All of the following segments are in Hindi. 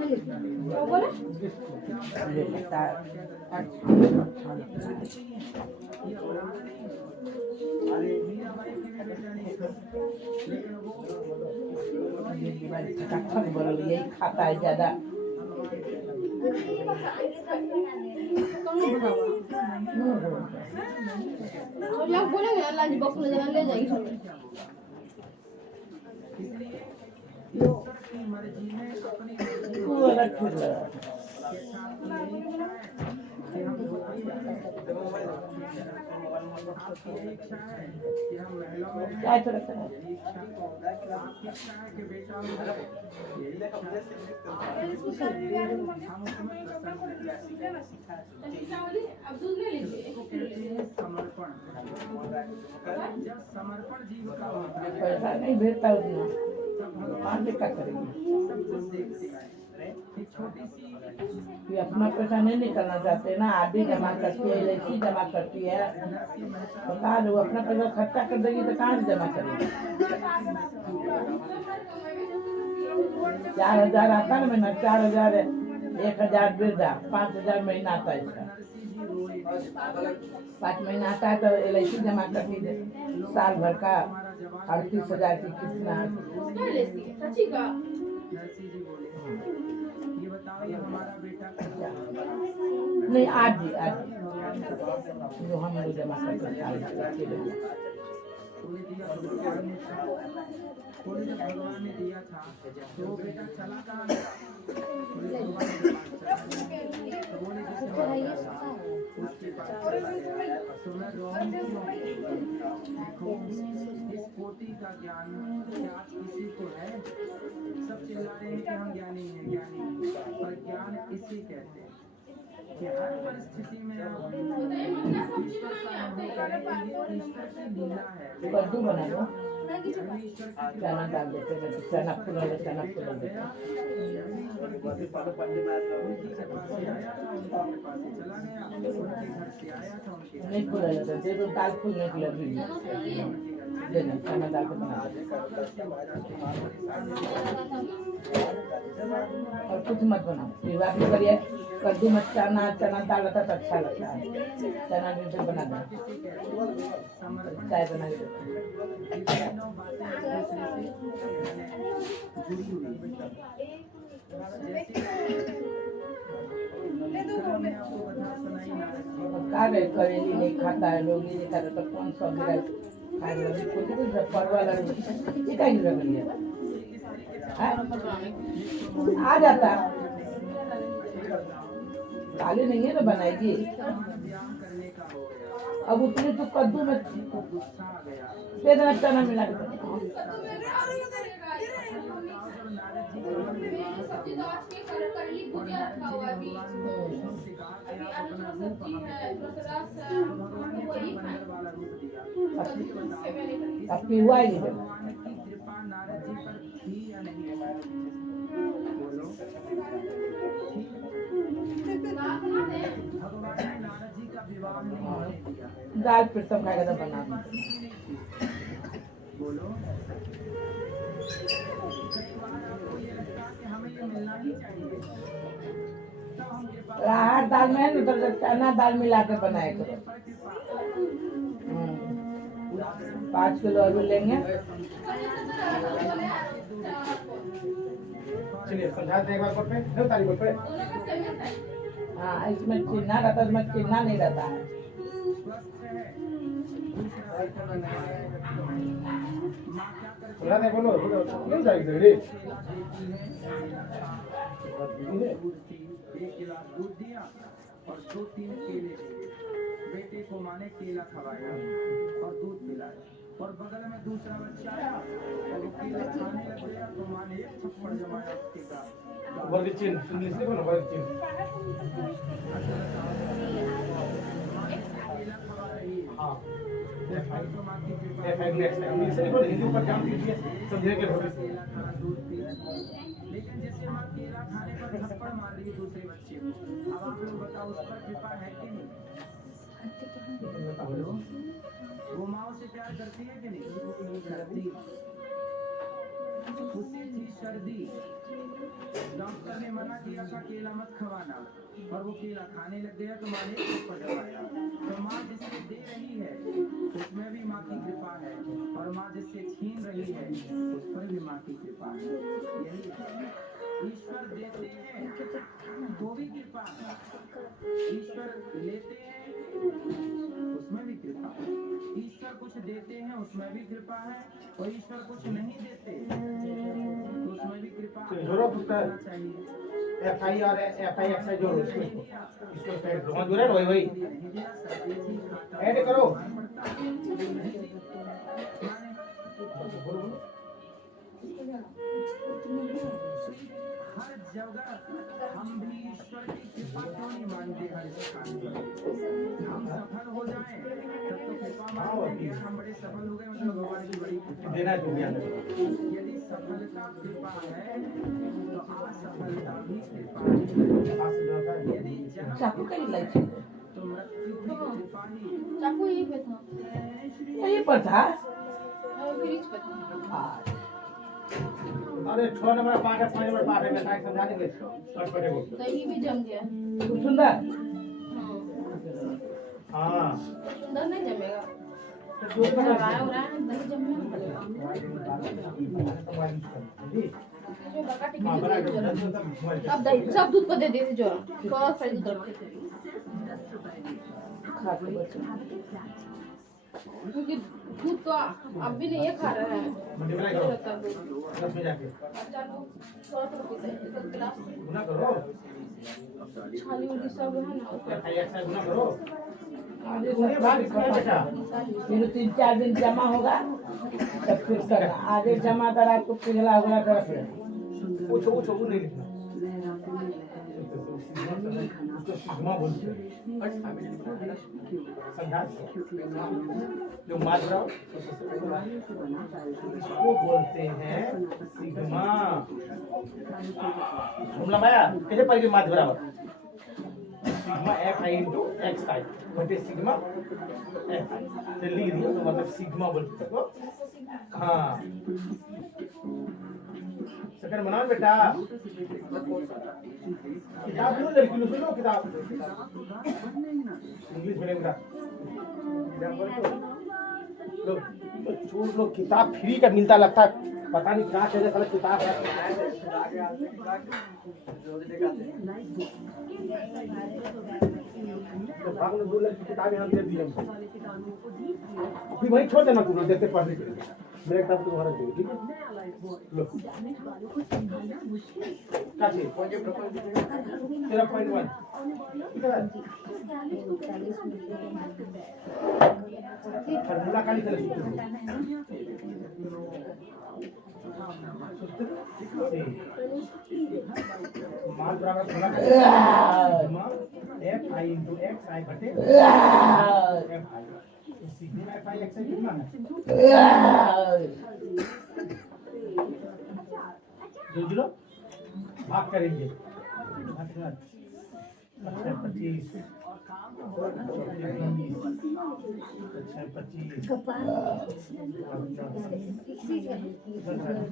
क्या बोले? ये लगता है यही खाता है ज्यादा। या बोलेंगे लंच बॉक्स में जरा ले जाएगी। पूरा ठीक लगा। क्या तरह का अब दूध ले लीजिए। पैसा नहीं भेजता उतना पाँच क्या करेंगे कि अपना पैसा नहीं निकलना चाहते ना। आरडी जमा करती है, एलआईसी जमा करती है, बता दो अपना पैसा खर्चा कर देगी तो कहाँ से जमा करेगी। 4,000 आता है ना महीना, 4,000 1,000 वृद्धा, 5,000 महीना आता है इसका। 5 महीना आता है तो एलआईसी जमा करती है साल भर का 38,000 की कितना। नहीं आज जो हम लोग जमा करते हैं भगवान ने दिया था तो बेटा चला कहाँ इस पोती का ज्ञान क्या किसी को है? सब चिल्ला रहे हैं कि हम ज्ञानी हैं, ज्ञानी हैं, पर ज्ञान इसी कहते हैं कि हर परिस्थिति में आप ईश्वर का अनुभव करें। ईश्वर की लीला है। कद्दू बना लो, चना डाल देते हैं, चना फूला देते हैं। नहीं फूला लेते दे दो, दाल फूलने के लिए देना, चना डाल के बना और कुछ मत बनाओ। विवाह भी करिए कद्दू मत, चना दाल रहता तो अच्छा लगता है। चना भी तो बना दो, चाय बना के करेली नहीं खाता है, लोग नहीं खाता तो कौन सब्जी खाएगा? कुछ परवल आ जाता काली नहीं है तो बनाएगी। अब उतनी तो कद्दू में दे देना, चना मिला के अब हुआ ही नहीं। दाल फिर सब खाएगा तो बना राहर दाल में है ना तो चना दाल मिला के बनाए करो। 5 किलो आलू लेंगे। हाँ इसमें चिन्ना रहता है, इसमें चिन्ना नहीं रहता है। बोलो एक गिलास दूध दिया और 2-3 केले बेटे को माँ ने केला खवाया और दूध पिलाया और बगल में दूसरा बच्चा आया और वो केला खाने लग गया तो माँ ने एक थप्पड़ जमाया उसके का। केला खवा रही है तो माँ की कृपा लेकिन जैसे माँ केला खाने पर थप्पड़ मार रही है दूसरे बच्चे को, अब आप लोग बताओ उस पर कृपा है कि नहीं? बोलो वो माँ से प्यार करती है कि नहीं करती? उसे थी सर्दी, डॉक्टर ने मना किया था केला मत खवाना और वो केला खाने लग गया तो माँ ने थप्पड़ लगाया। तो माँ जिससे दे रही है उसमें भी माँ की कृपा है और माँ जिससे छीन रही है उस पर भी माँ की कृपा है। यही है, ईश्वर देते हैं वो भी कृपा है, ईश्वर लेते हैं उसमें भी कृपा है, ईश्वर कुछ देते हैं उसमें भी कृपा है और ईश्वर कुछ नहीं देते तो उसमें भी कृपा होना चाहिए। FI और FI एक्साइज जोड़ो इसको साइड करो जोड़े वही ऐड करो। हर जगह हम भी ईश्वर की कृपा क्यों नहीं मानते? हर स्थान पर हम सफल हो जाएं तब तो कृपा मानते हैं। हम बड़े सफल हो गए मतलब भगवान की बड़ी कृपा देना चाहिए। यदि सफलता कृपा है तो असफलता भी कृपा है। यदि जन्म चाकू का इलाज है। तो मृत्यु भी कृपा ही। चाकू यहीं पे था, यही पर था। फ्रिज पे था। अरे 6 नंबर पार्ट है 5 नंबर पार्ट है मैं साइड समझा देंगे चटपटे को। दही भी जम गया। खूब सुंदर। हां सुंदर नहीं जमेगा। तो दूध में लगाया हो रहा है दही जमेगा। जो बका टिकट हां बना दे दो। अब दही सब दूध को दे दे जोरा थोड़ा सा दूध रख खा के बच्चा। क्योंकि दूध तो अब भी नहीं है खा रहा है। मल्टीप्लाई करो 10 में जाके चलो थोड़ा थोड़ा पीते हैं एक गिलास गुना करो। छाली उली सब है ना उसका FI एक्साइज गुना करो। आज ये बात इसमें बेटा फिर 3-4 दिन जमा होगा तब फिर करना। आगे जमा करा तो पिघला होगा कर फिर। पूछो वो नहीं लिखना उसको सिग्मा बोलते हैं। समझा जो मात्रा इसको बोलते हैं सिग्मा। हमला माया कैसे पढ़ेगी मात बराबर सिग्मा FI into XI बटे सिग्मा FI तो लिख दिया तो मतलब सिग्मा बोलते हैं। हाँ सेकंड बनाओ बेटा। किताब लो लड़की लो सुनो किताब इंग्लिश मीडियम का लो छोड़ लो। किताब फ्री का मिलता लगता है पता नहीं क्या चाहिए साला किताब है। तो भाग में 2 लाख की किताबें हम दे दी हमको अभी वही छोड़ देना तुम लोग देखते पढ़ने के लिए। मेरा किताब तुम्हारा दे ठीक है लो क्या चाहिए 0.1 फॉर्मूला का लिखा मान बराबर होना FI into XI बटे FI सिग्मा FI XI कितना है जो भाग करेंगे 25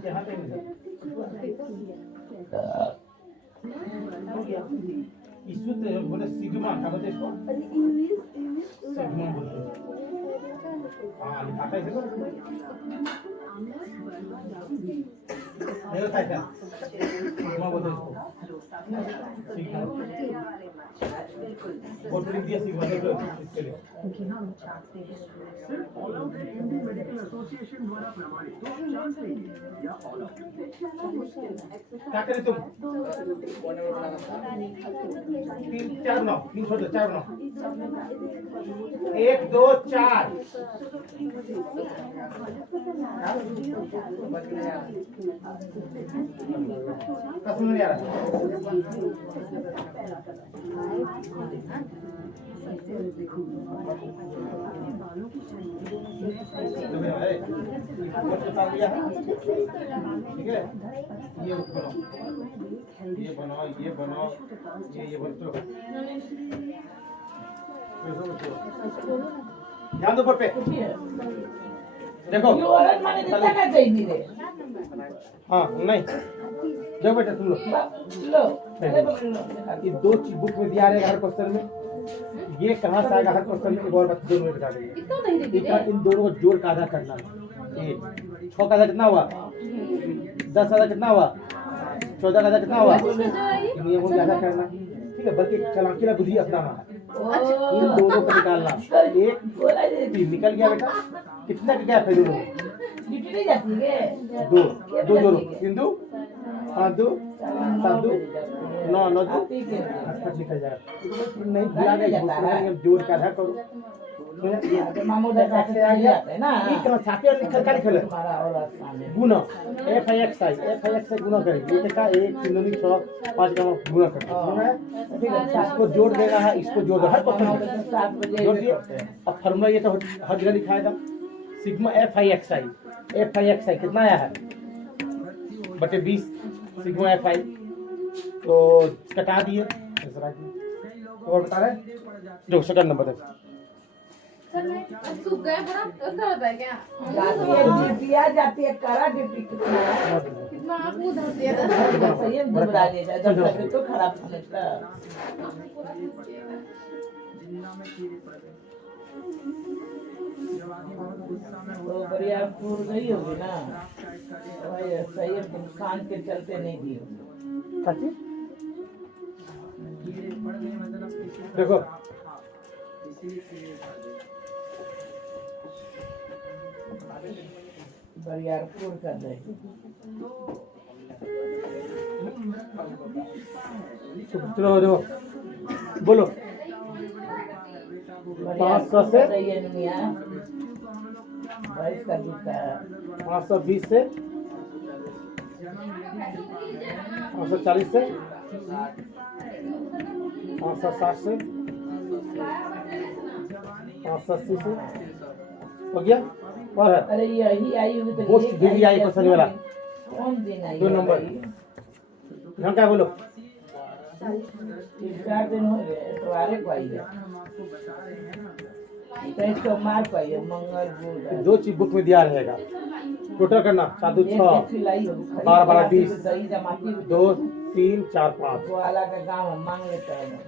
यहाँ पे सूत्र बोले सिग्मा क्या बोलते इसको सिग्मा बोलते हैं। हाँ लिखाता है इसको नहीं होता है क्या सिग्मा बोलते हैं इसको सिग्मा बहुत लिख दिया सिग्मा देख लो इसके लिए क्या करें तुम 3-4 बनाओ 3 छोड़ दो 4 बनाओ 1 2 4 कसम नहीं आ रहा ठीक है ये बनाओ ये बनाओ ये बनाओ ध्यान दो पे देखो ये औरत माने कितना का चाहिए रे। हाँ नहीं जाओ बेटा सुन लो। लो अरे पकड़ लो ये दो चीज बुक में दिया रहेगा हर क्वेश्चन में, ये कहाँ से आएगा हर क्वेश्चन में, एक और बात 2 मिनट बता देंगे। कितना नहीं देती इतना इन दोनों को जोड़ का आधा करना है। 6 का आधा कितना हुआ, 10 का आधा कितना हुआ, 14 का आधा कितना हुआ, नियमों का आधा करना, ठीक है। बल्कि चालाकीला बुद्धि अपनाना है, इन दोनों को निकालना। एक निकल गया बेटा, कितना का गैप है दोनों में, ड्यूटी नहीं जाती है 2 2 जोड़ो, 3 2 5 2 7 2 9 9 2 निकल जाएगा। नहीं भुला गए जोड़ का आधा करो। मामू का ऐसे आ गया ना एक का छापे और लिखल का लिखल है हमारा और आसान है गुना f i x से गुना करेंगे। ये का 1 3 2 6 5 का गुना करते हैं, ठीक है। इसको जोड़ देना है, इसको जोड़ दो, हर क्वेश्चन में 7 बजे जोड़ दिए। अब फार्मूला ये तो हर जगह लिखाएगा, सिग्मा f i x कितना आया है बटे 20 सिग्मा f i, तो कटा दिए और बता रहे जो सेकंड नंबर है। सूख गया पूरा, उसका होता है क्या? जाती है करा ड्यूटी कितना कितना आप मुंह धर दिया था। सही है घबरा देता है, जब तक तो खराब समझता जिंदा में कीड़े पड़ गए। जब आदमी बहुत गुस्सा में तो होता है, बढ़िया पूर गई होगी ना साइड का भाई, सही है खान के चलते नहीं दी होगी। काची कीड़े पड़ गए मतलब किसी का देखो। श्राप था, इसीलिए कीड़े पड़ गए। बढ़िया पूर कर दे चलो देखो बोलो 500 से ये दुनिया भाई का जूता 520 से 540 से 560 से 580 से हो गया। और है अरे यही आई होगी तो पोस्ट भी आई क्वेश्चन वाला कौन दिन आई 2 नंबर। यहाँ क्या बोलो 3-4 दिन हो गए इतवारे को आई है, सोमवार को आई है, मंगल बुध 2 चीज बुक में दिया रहेगा, टोटल करना 4 2 6 सिलाई 12 12 20 दही जमाती 2 3 4 5 वाला का गाँव हम मांग लेते हैं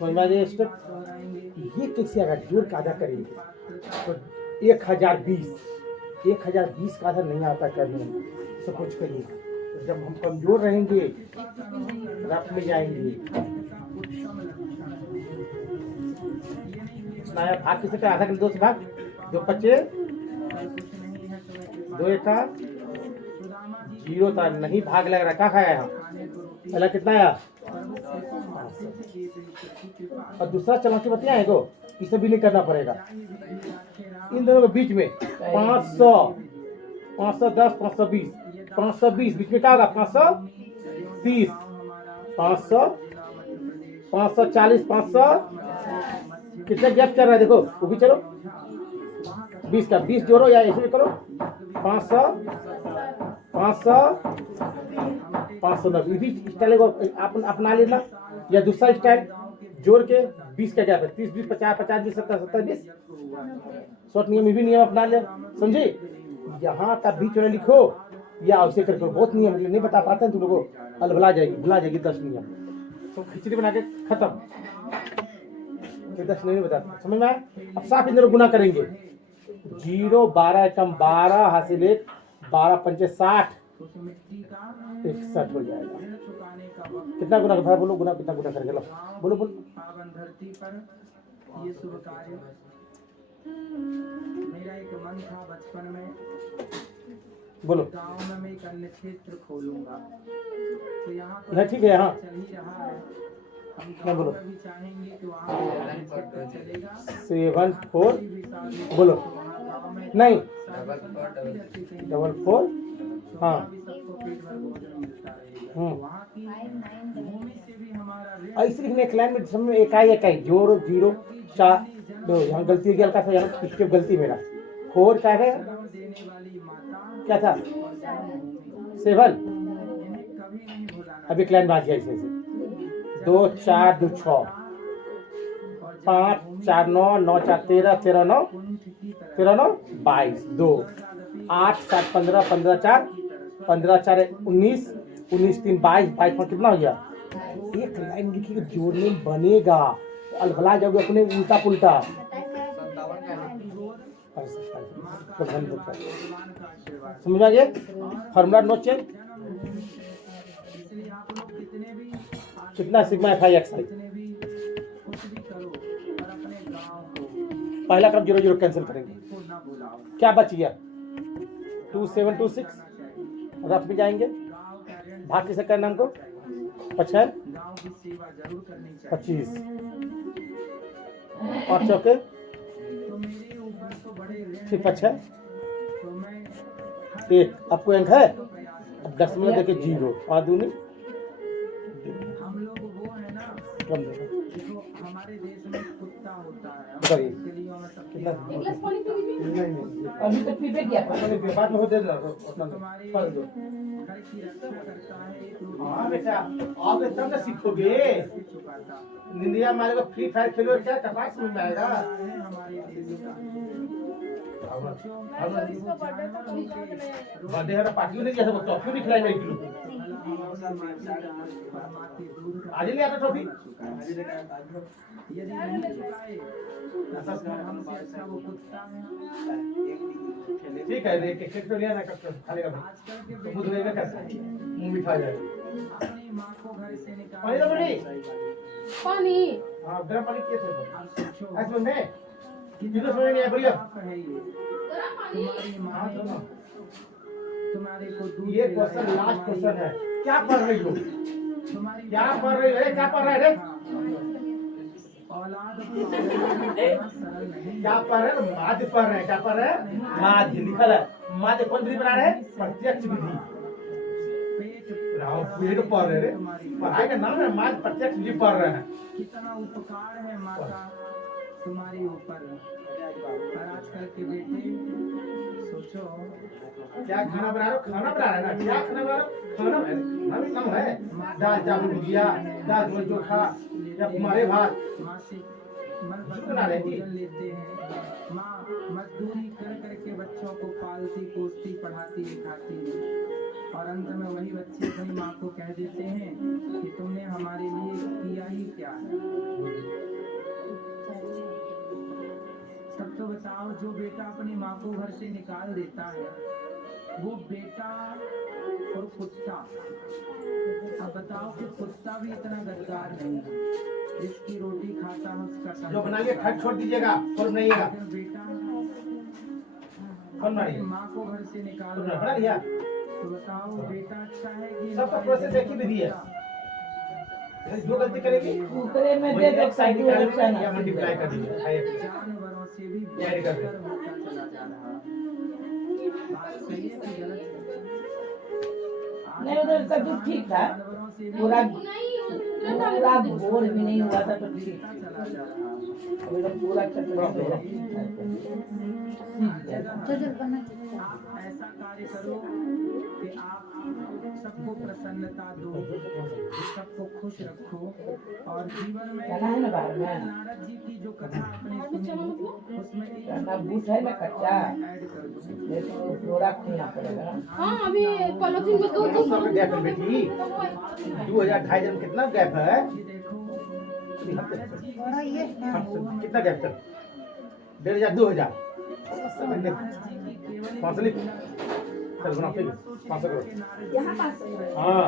समझ में आ गया स्टेप। ये कैसे आएगा, जोड़ का आधा करेंगे तो 1020 का आधा नहीं आता करने, सब कुछ करिए। तो जब हम कमजोर रहेंगे रफ में जाएंगे। नया भाग किसे का आधा के 2 से भाग 2 25 2 1 0 था, नहीं भाग लग रहा, क्या खाया यहाँ पहला कितना आया और दूसरा चमची बतिया है को इसे भी नहीं करना पड़ेगा। इन दोनों के बीच में 500 510 520 520 बीच में क्या होगा 530 500 540 500 कितना गैप चल रहा है देखो, वो भी चलो 20 का 20 जोड़ो या ऐसे भी करो 500 500 590 भी स्टाइल को अपना लेना, या दूसरा स्टाइल जोड़ के 20 का गैप है 30 20 50 50 20 70 70 20 शॉर्ट नियम भी नियम अपना ले, समझे। यहाँ का बीच में लिखो या ऐसे करके बहुत नियम नहीं बता पाते हैं तुम लोगों को, भुला जाएगी 10 नियम तो खिचड़ी बना के खत्म, 10 नहीं बताते समझ में आया। अब साफ इन दोनों गुना करेंगे 0 12 कम 12 हासिल 1 12 पंचे 60 61 हो जाएगा। कितना गुना भाई बोलो, गुना कितना गुना करके लो बोलो बोलो। पावन धरती पर ये शुभ कार्य, मेरा एक मन था बचपन में, बोलो गांव में मैं एक अन्य क्षेत्र खोलूंगा, तो यहाँ तो यह ठीक है। यहाँ चल ही रहा है, हम क्या बोलो गांव में भी चाहेंगे कि वहाँ क्षेत्र चलेगा 7 4 बोलो गांव में नहीं 4 4 हाँ सबको पेट भर भोजन मिलता रहेगा, वहाँ की भूमि से भी हमारा ऋण ऐसे लिखने एक लाइन में समझ इकाई जोड़ 0 4 2 यहाँ गलती हो गया हल्का सा, यहाँ स्टेप गलती मेरा 4 क्या है देने वाली माता क्या था 7 इन्हें कभी नहीं भुलाना। अब एक लाइन भाग गया ऐसे 2 4 2 6 5 4 9 9 4 13 13 9 13 9 22 2 8 7 15 15 4 15 4 19 19 3 22 22 पर कितना हो गया? एक लाइन लिखिएगा, जोड़ने में बनेगा, अलगला जाओगे अपने उल्टा पुल्टा। समझ आ गया? Formula no change. कितना sigma F I X I? पहला क्रम 0 0 कैंसिल करेंगे, क्या बच गया? 2726 रफ में जाएंगे, भाग किसे करना हमको? 5 25 और चौके फिर 5 1। आपको अंक है? अब 10 में देखे 0 और दूनी हम लोग वो है ना, कम देगा। देखो हमारे देश में कुत्ता होता है, सही। गलियों में सब कितना? एक गिलास पानी पी लीजिए। नहीं अभी तो पीपे क्या बाद में हो देना उतना तुम्हारे पढ़ दो। घर की रक्षा करता है, एक रोटी हाँ बेटा, आप तब ना सीखोगे। चुकाता निंदिया मारे को फ्री फायर खेलो, क्या कपास में आएगा? है हमारे देश का। इसका बर्थडे था कभी साथ में। बर्थडे है ना, पार्टी नहीं जैसे टॉफी नहीं खिलाई मेरे किलो। आज ले आता टॉफी। यदि नहीं चुकाए तो हमसे अच्छा वो कुत्ता है। ठीक है, देख के केक तो लिया ना, कब खालेगा भाई? आजकल के तो खुद लेगा कैसे? मुंह मिठा जाएगा। अपनी माँ को घर से निकाल पानी तो बड़ी। पानी हाँ, गर्म पानी किए थे। अब सोचो आज में कितना समय नहीं है बढ़िया। पाप है ये। तुम्हारी माँ हाँ, ने तो ना। तुम्हारे को दूध ये पिलाया, क्वेश्चन लास्ट तुम्हारी- क्वेश्चन है। क्या पढ़ रही हो? तुम्हारी क्या पढ़ रही है? क्या पढ़ रहा है रे? औलाद पालना सरल नहीं। क्या पढ़ रहे हैं? माध्य पढ़ रहे हैं। क्या पढ़ रहे हैं? माध्य लिखल है। माध्य कौन विधि बना रहे हैं? प्रत्यक्ष विधि। राव पेड़ पढ़ रहे हैं। पढ़ाई का नाम है माध्य प्रत्यक्ष विधि पढ़ रहे हैं। कितना उपकार है माता तुम्हारे ऊपर। और आजकल के बेटे सोचो क्या खाना बना रहे हो? खाना बना रहे हैं ना? क्या खाना बना रहे हो? खाना है। खाना भी कम है। दाल चावल भुजिया, दाल चावल चोखा या कुमारे भात। माँ से मन बना रहे पसंद थी। भोजन लेते हैं। माँ मजदूरी कर करके बच्चों को पालती पोसती पढ़ाती लिखाती है। और अंत में वही बच्चे अपनी माँ को कह देते हैं कि तुमने हमारे लिए किया ही क्या है। तब तो बताओ, जो बेटा अपनी माँ को घर से निकाल देता है वो बेटा और कुत्ता। अब बताओ कि कुत्ता भी इतना गद्दार नहीं है, जिसकी रोटी खाता है उसका जो बनाइए खट छोड़ दीजिएगा, फॉर्म नहीं है। अगर बेटा फॉर्म नहीं अपनी है। माँ को घर से निकाल तो रहा बना है, लिया। तो बताओ बेटा अच्छा है कि सबका प्रोसेस एक ही विधि है। जो गलती करेगी दूसरे में वही दे दो एक साइड साइड निकाल में या मल्टीप्लाई कर दीजिए। जानवरों से भी ऐड कर दे। बदतर होता चला जा रहा है। बात सही है कि गलत है? नहीं, उधर का जो ठीक था, जानवरों से भी पूरा नहीं पूरा बोर भी नहीं हुआ था तो ठीक। बदतर चला जा रहा है। अभी तो पूरा चटनी आप ऐसा कार्य करो कि आप सबको प्रसन्नता दो, सबको खुश रखो। और जीवन में खाना है ना बाहर में, नारद जी की जो कथा आपने सुनी उसमें एक करना बूट है ना कच्चा, ऐड कर दो। ये तो थोड़ा खुलना पड़ेगा। हाँ अभी पॉलिथीन में दो सौ का गैप है बेटी। 2000 2,500 जन कितना गैप है? ये देखो नारद जी कितना गैप चल? 1,500 2,000 500 लिख। चल बना फिर 500 करो। यहाँ 500 हाँ,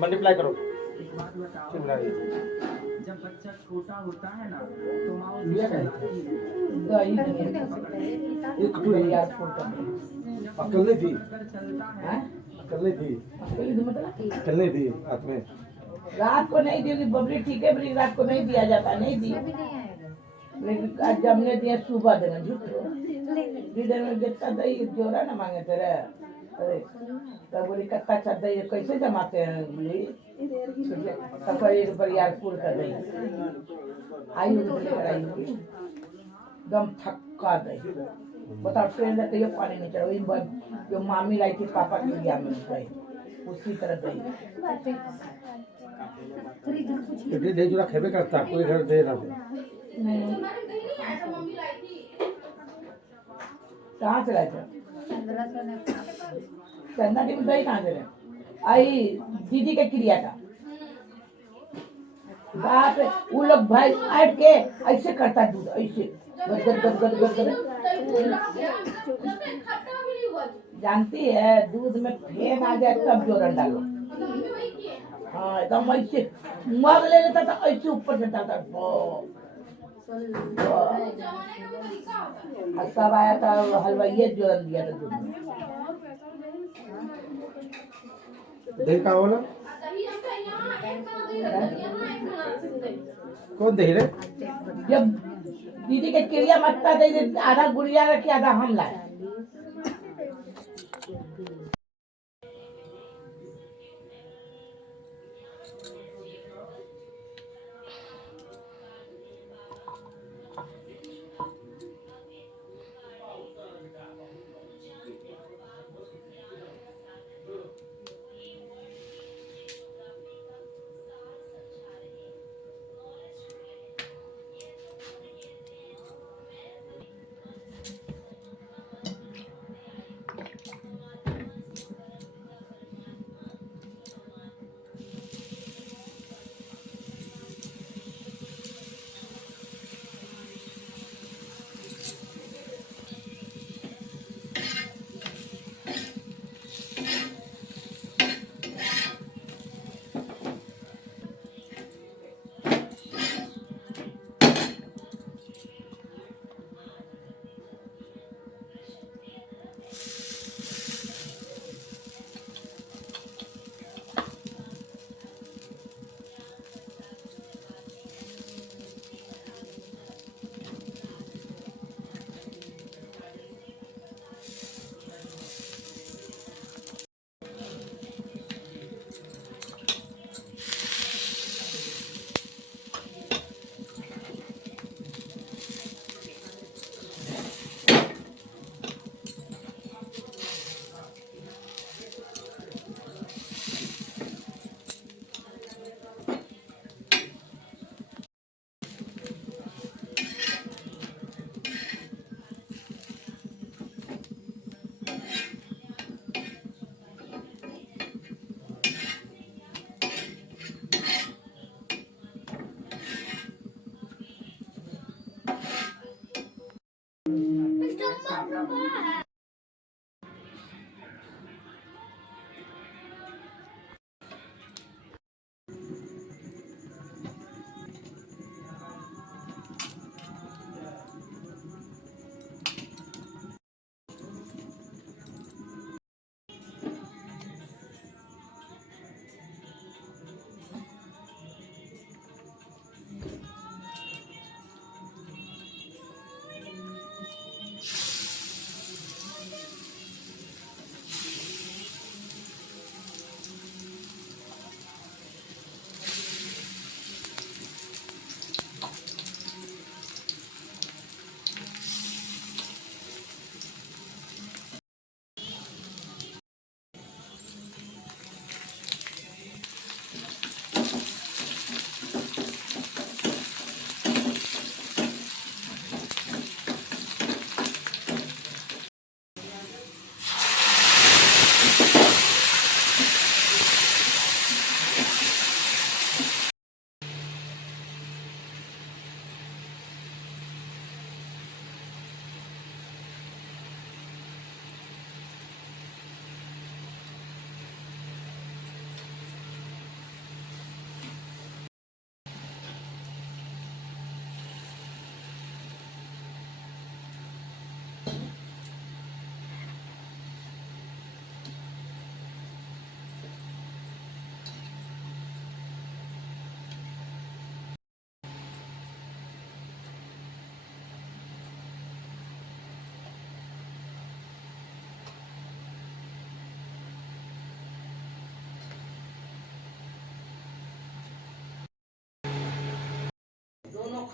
मल्टीप्लाई करो। एक बात बताओ, फिर मिला दीजिए। जब बच्चा छोटा होता है ना तो माँ उसे लिया क्या? खिलाती है। दही एक टू यार फोटो अकेले थी, अगर चलता है हैं? अकेले थी, मतलब अकेले थी रात में। रात को नहीं दी बबली, ठीक है बबली, रात को नहीं दिया जाता, नहीं दी, लेकिन आज जब ने दिया सुबह देना झूठो लीडर में जितना दही जोड़ा ना मांगे तेरे। अरे तब बोली कत्ता अच्छा दही कैसे जमाते हैं बोली, तब एक बरियारपुर का दही आई होगी दम थक्का दही। बताओ ट्रेन से कहियो पानी नहीं चढ़ा, वही जो मामी लाई थी पापा के लिया में गई उसी तरह दही। दही जोड़ा खेबे करता, कोई घर दे रहा था। नहीं कहाँ से लाए थे? चंदा की दही कहाँ से रहे? आई दीदी के क्रिया का बाप रे, वो लोग भाई ऐड के ऐसे करता दूध ऐसे गद गद गद गद गद जानती है दूध में फेन आ जाए तब जोरन डालो। हाँ एकदम ऐसे मग ले लेता था ऐसे ऊपर से डालता सब आया था हलवाइये जोरन दिया था दूध में। दही का बोला कौन दही रे? जब दीदी के क्रिया मत्ता दे आधा गुड़िया रखी आधा हम लाए।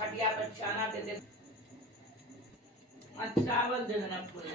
खटिया पर चाना दे दे चावल दे देना पूरे